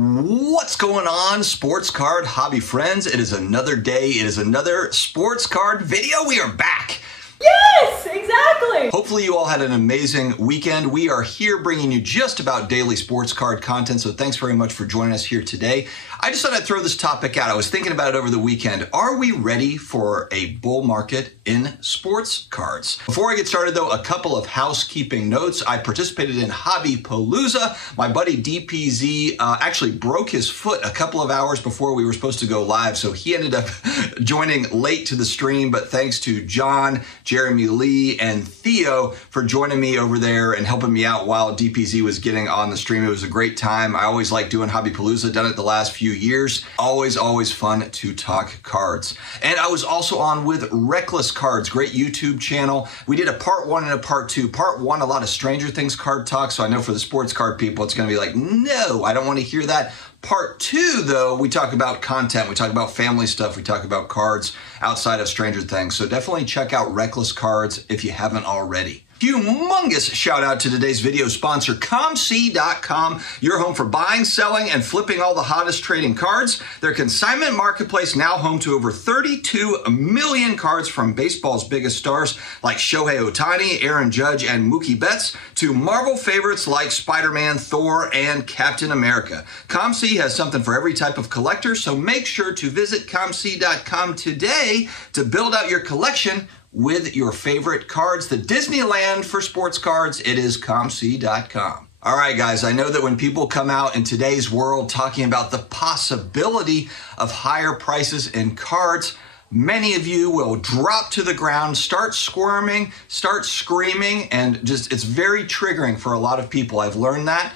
What's going on, sports card hobby friends? It is another day. It is another sports card video. We are back. Yes, exactly. Hopefully you all had an amazing weekend. We are here bringing you just about daily sports card content, so thanks very much for joining us here today. I just thought I'd throw this topic out. I was thinking about it over the weekend. Are we ready for a bull market in sports cards? Before I get started though, a couple of housekeeping notes. I participated in Hobby Palooza. My buddy DPZ actually broke his foot a couple of hours before we were supposed to go live, so he ended up joining late to the stream, but thanks to John, Jeremy Lee, and Theo for joining me over there and helping me out while DPZ was getting on the stream. It was a great time. I always like doing Hobby Palooza, done it the last few years. Always fun to talk cards. And I was also on with Reckless Cards, great YouTube channel. We did a part 1 and a part 2. Part 1, a lot of Stranger Things card talk, so I know for the sports card people, it's gonna be like, no, I don't wanna hear that. Part 2, though, we talk about content, we talk about family stuff, we talk about cards outside of Stranger Things. So definitely check out Reckless Cards if you haven't already. Humongous shout out to today's video sponsor, ComC.com, your home for buying, selling, and flipping all the hottest trading cards. Their consignment marketplace now home to over 32 million cards from baseball's biggest stars like Shohei Ohtani, Aaron Judge, and Mookie Betts to Marvel favorites like Spider-Man, Thor, and Captain America. ComC has something for every type of collector, so make sure to visit ComC.com today to build out your collection with your favorite cards. The Disneyland for sports cards, it is ComC.com. All right, guys, I know that when people come out in today's world talking about the possibility of higher prices in cards, many of you will drop to the ground, start squirming, start screaming, and just it's very triggering for a lot of people. I've learned that.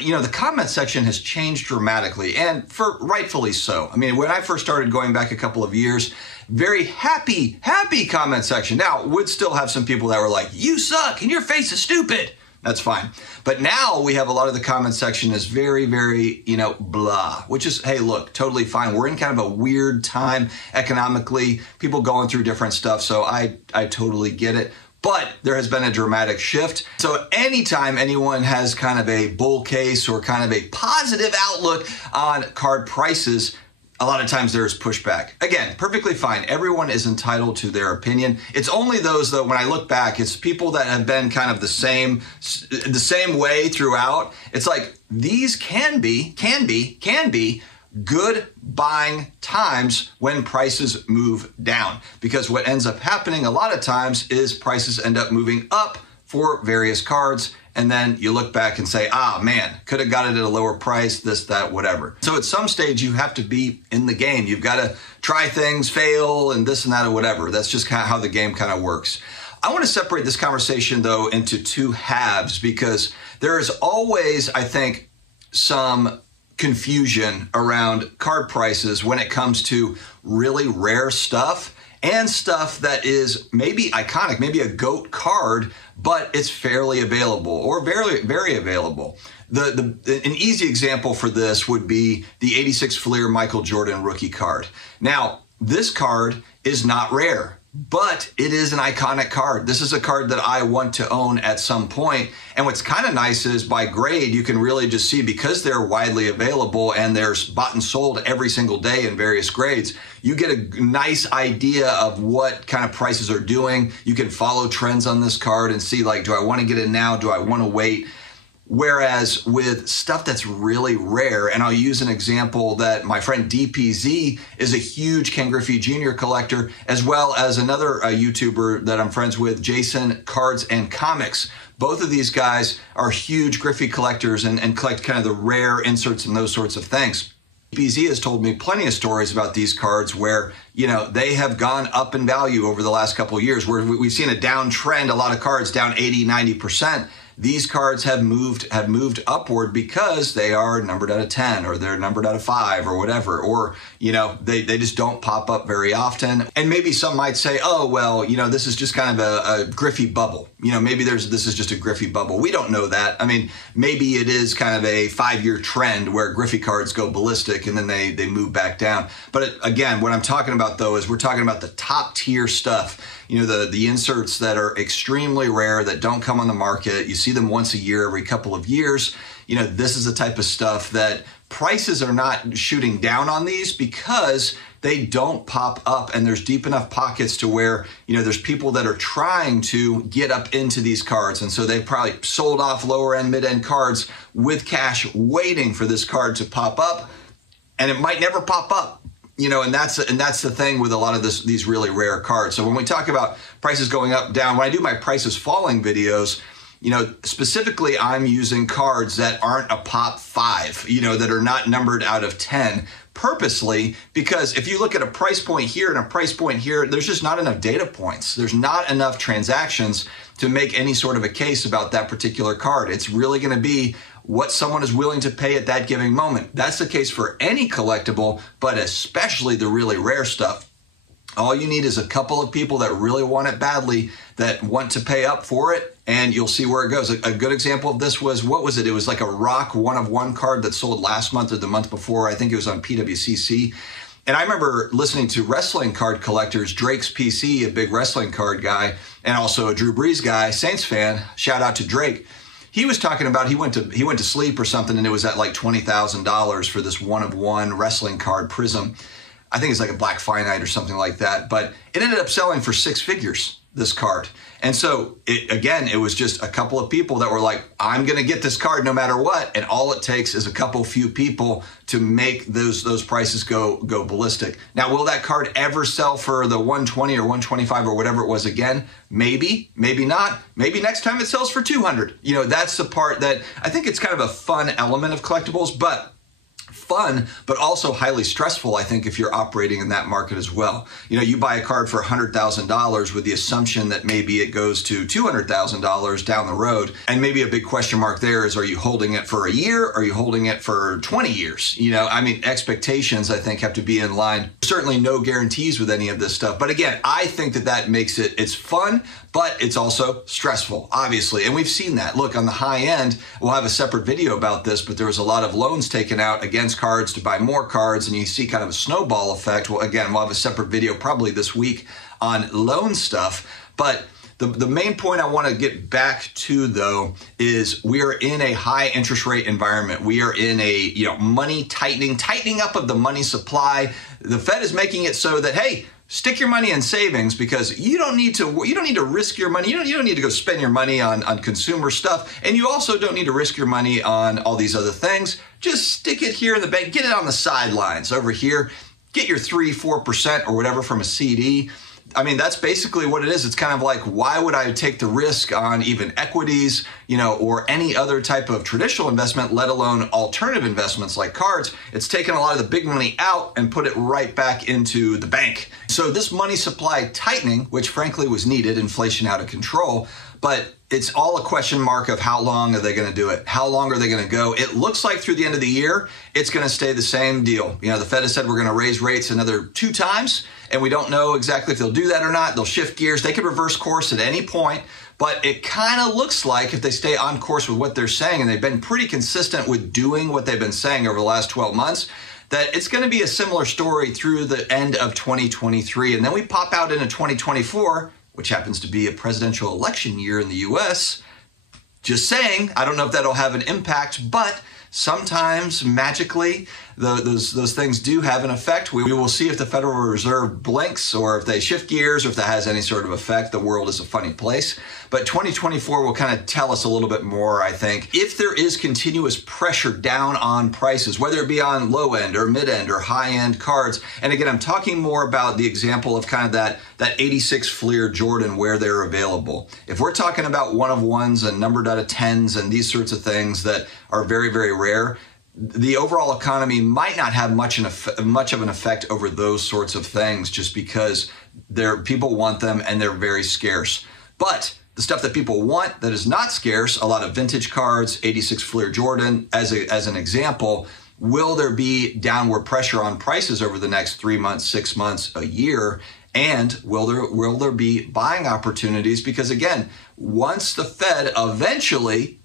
You know, the comment section has changed dramatically, and for rightfully so. I mean, when I first started going back a couple of years, very happy comment section. Now, would still have some people that were like, you suck and your face is stupid. That's fine. But now we have a lot of the comment section is very, you know, blah, which is, hey, look, totally fine. We're in kind of a weird time economically, people going through different stuff. So I totally get it. But there has been a dramatic shift. So anytime anyone has kind of a bull case or kind of a positive outlook on card prices, a lot of times there's pushback. Again, perfectly fine. Everyone is entitled to their opinion. It's only those, though, when I look back, it's people that have been kind of the same way throughout. It's like these can be good buying times when prices move down. Because what ends up happening a lot of times is prices end up moving up for various cards. And then you look back and say, ah, man, could have got it at a lower price, this, that, whatever. So at some stage, you have to be in the game. You've got to try things, fail, and this and that or whatever. That's just kind of how the game kind of works. I want to separate this conversation, though, into two halves because there is always, I think, some confusion around card prices when it comes to really rare stuff and stuff that is maybe iconic, maybe a GOAT card, but it's fairly available or very available. An easy example for this would be the 86 Fleer Michael Jordan rookie card. Now, this card is not rare, but it is an iconic card. This is a card that I want to own at some point. And what's kind of nice is by grade, you can really just see because they're widely available and they're bought and sold every single day in various grades, you get a nice idea of what kind of prices are doing. You can follow trends on this card and see like, do I want to get it now? Do I want to wait? Whereas with stuff that's really rare, and I'll use an example that my friend DPZ is a huge Ken Griffey Jr. collector, as well as another YouTuber that I'm friends with, Jason Cards and Comics. Both of these guys are huge Griffey collectors and collect kind of the rare inserts and those sorts of things. DPZ has told me plenty of stories about these cards where, you know, they have gone up in value over the last couple of years, where we've seen a downtrend, a lot of cards down 80, 90%. These cards have moved upward because they are numbered out of 10 or they're numbered out of 5 or whatever, or, you know, they just don't pop up very often. And maybe some might say, oh, well, you know, this is just kind of a Griffey bubble. You know, maybe this is just a Griffey bubble. We don't know that. I mean, maybe it is kind of a 5-year trend where Griffey cards go ballistic and then they move back down. But again, what I'm talking about though is we're talking about the top tier stuff. You know, the inserts that are extremely rare, that don't come on the market. You see them once a year, every couple of years. You know, this is the type of stuff that prices are not shooting down on these because they don't pop up, and there's deep enough pockets to where, there's people that are trying to get up into these cards. And so they've probably sold off lower end, mid end cards with cash waiting for this card to pop up, and it might never pop up. And that's the thing with a lot of these really rare cards. So when we talk about prices going up, down, when I do my prices falling videos, specifically I'm using cards that aren't a pop 5, that are not numbered out of 10 purposely, because if you look at a price point here and a price point here, there's just not enough data points. There's not enough transactions to make any sort of a case about that particular card. It's really going to be what someone is willing to pay at that given moment. That's the case for any collectible, but especially the really rare stuff. All you need is a couple of people that really want it badly, that want to pay up for it, and you'll see where it goes. A good example of this was, what was it? It was like a Rock 1-of-1 card that sold last month or the month before. I think it was on PWCC. And I remember listening to wrestling card collectors, Drake's PC, a big wrestling card guy, and also a Drew Brees guy, Saints fan. Shout out to Drake. He was talking about he went to sleep or something, and it was at like $20,000 for this 1-of-1 wrestling card Prism. I think it's like a Black Finite or something like that, but it ended up selling for 6 figures, this card. And so, it was just a couple of people that were like, I'm going to get this card no matter what, and all it takes is a few people to make those prices go ballistic. Now, will that card ever sell for the 120 or 125 or whatever it was again? Maybe, maybe not. Maybe next time it sells for 200. That's the part that I think it's kind of a fun element of collectibles, but fun, but also highly stressful, I think, if you're operating in that market as well. You buy a card for $100,000 with the assumption that maybe it goes to $200,000 down the road. And maybe a big question mark there is, are you holding it for a year? Or are you holding it for 20 years? Expectations, I think, have to be in line. Certainly no guarantees with any of this stuff. But again, I think that makes it's fun, but it's also stressful, obviously. And we've seen that. Look, on the high end, we'll have a separate video about this, but there was a lot of loans taken out against cards to buy more cards, and you see kind of a snowball effect. Well, again, we'll have a separate video probably this week on loan stuff. But the main point I want to get back to, though, is we are in a high interest rate environment. We are in a money tightening up of the money supply. The Fed is making it so that, hey, stick your money in savings, because you don't need to risk your money. You don't need to go spend your money on consumer stuff, and you also don't need to risk your money on all these other things. Just stick it here in the bank. Get it on the sidelines over here. Get your 3-4% or whatever from a CD. That's basically what it is. It's kind of like, why would I take the risk on even equities, or any other type of traditional investment, let alone alternative investments like cards? It's taken a lot of the big money out and put it right back into the bank. So this money supply tightening, which frankly was needed, inflation out of control, but it's all a question mark of how long are they going to do it? How long are they going to go? It looks like through the end of the year, it's going to stay the same deal. The Fed has said we're going to raise rates another 2 times, and we don't know exactly if they'll do that or not. They'll shift gears. They could reverse course at any point, but it kind of looks like if they stay on course with what they're saying, and they've been pretty consistent with doing what they've been saying over the last 12 months, that it's going to be a similar story through the end of 2023. And then we pop out into 2024, which happens to be a presidential election year in the US. Just saying, I don't know if that'll have an impact, but sometimes magically those things do have an effect. We will see if the Federal Reserve blinks, or if they shift gears, or if that has any sort of effect. The world is a funny place. But 2024 will kind of tell us a little bit more, I think. If there is continuous pressure down on prices, whether it be on low end or mid end or high end cards, and again, I'm talking more about the example of kind of that 86 Fleer Jordan where they're available. If we're talking about 1-of-1s and numbered out of 10s and these sorts of things that are very, very rare, the overall economy might not have much of an effect over those sorts of things, just because people want them and they're very scarce. But the stuff that people want that is not scarce, a lot of vintage cards, 86 Fleer Jordan, as an example, will there be downward pressure on prices over the next 3 months, 6 months, a year? And will there be buying opportunities? Because again, once the Fed eventually,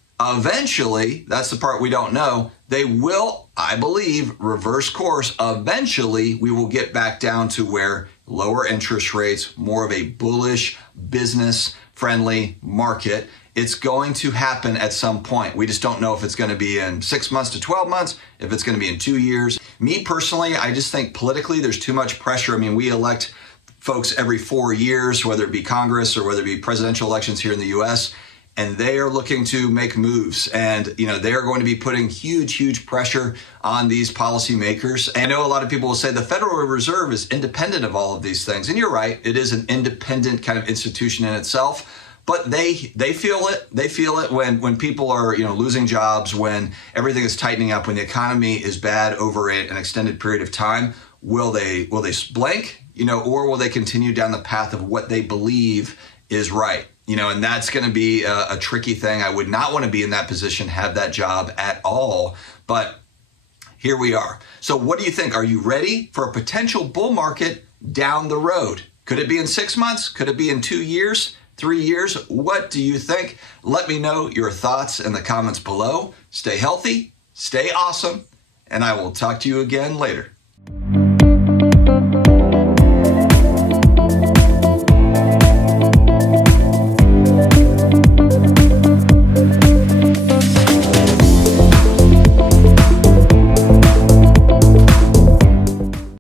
that's the part we don't know, they will, I believe, reverse course. Eventually, we will get back down to where lower interest rates, more of a bullish, business-friendly market, It's going to happen at some point. We just don't know if it's going to be in 6 months to 12 months, if it's going to be in 2 years. Me personally, I just think politically there's too much pressure. I mean, we elect folks every 4 years, whether it be Congress or whether it be presidential elections here in the US, and they are looking to make moves. And, they are going to be putting huge pressure on these policymakers. And I know a lot of people will say the Federal Reserve is independent of all of these things. And you're right, it is an independent kind of institution in itself. But they feel it. They feel it when people are losing jobs, when everything is tightening up, when the economy is bad over an extended period of time. Will they blank, or will they continue down the path of what they believe is right? And that's going to be a tricky thing. I would not want to be in that position, have that job at all. But here we are. So what do you think? Are you ready for a potential bull market down the road? Could it be in 6 months? Could it be in 2 years? 3 years? What do you think? Let me know your thoughts in the comments below. Stay healthy, stay awesome, and I will talk to you again later.